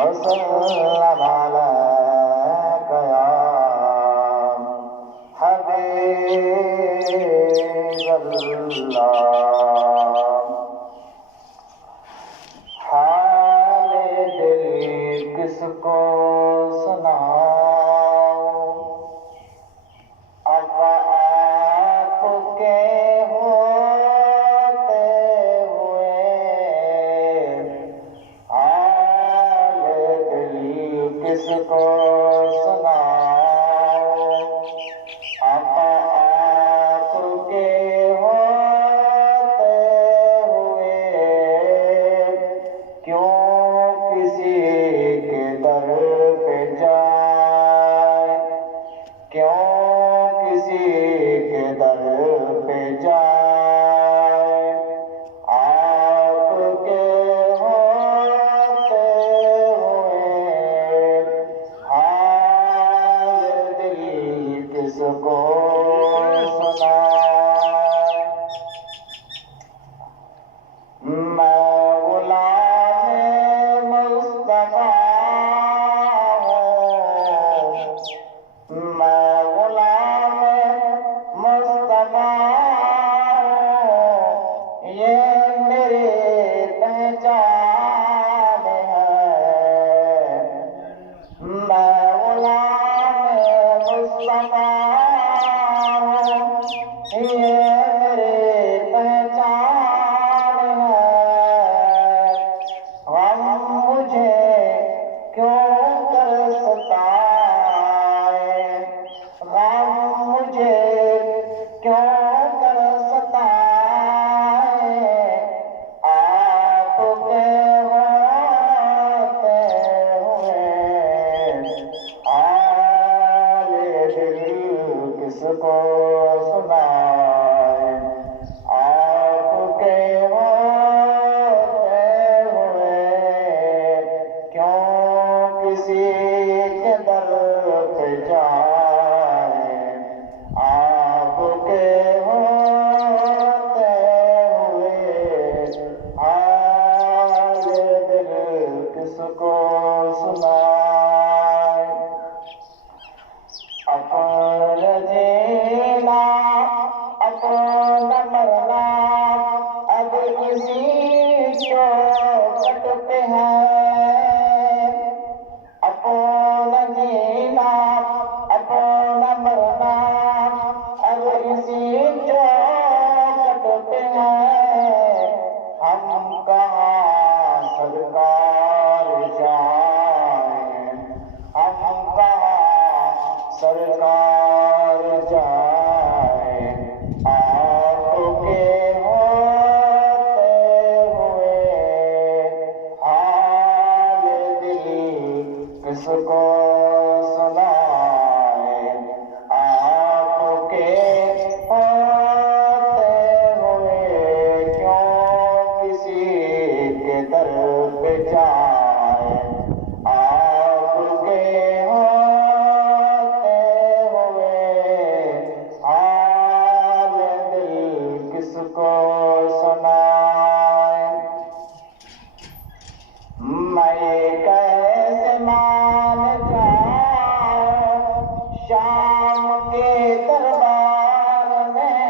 वसल्लम अलैका या हबीबल्लाह। हाल दिल किसको सुनाऊं, अब आपके होते हुए। हाल दिल किसको सुनाऊं, अब आपके होते हुए। क्यों किसी के दर पे जाए, क्यों किसी के दर पे जाए। आपके होते हुए हाल दिल किसको सुनाए। मैं गुलाम मुस्तफा हूँ, मैं गुलाम मुस्तफा हूँ। ये मेरी पहचान है। मैं गुलाम मुस्तफा हूँ, ये मेरी पहचान है। गम मुझे क्यों कर सताए, गम मुझे क्यों कर सताए। आपके होते हुए हाल दिल किसको सुनाए। आपके होते हुए क्यों किसी के दर पे जाए। आपके होते हुए हाल दिल किसको सुनाए। अपना जीना अपना मरना अब इसी चौखट पे है। अपना जीना अपना मरना अब इसी चौखट पे है। हम कहाँ सरकार जाए, हम कहाँ सरकार जाए। आपके होते हुए हाल दिल किसको सुनाए। आपके होते हुए क्यों किसी के दर पे जाए। आपके होते हुए हाल दिल किसको सुनाए। मैं कैसे मान जाऊं शाम के दरबार में।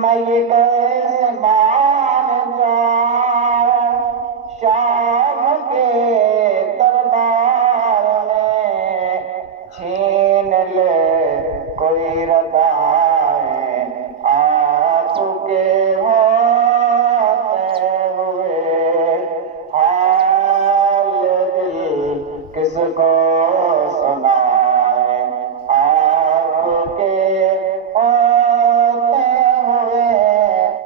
मैं कैसे मान जाऊं शाम के दरबार में। छीन ले कोई रदाए आपके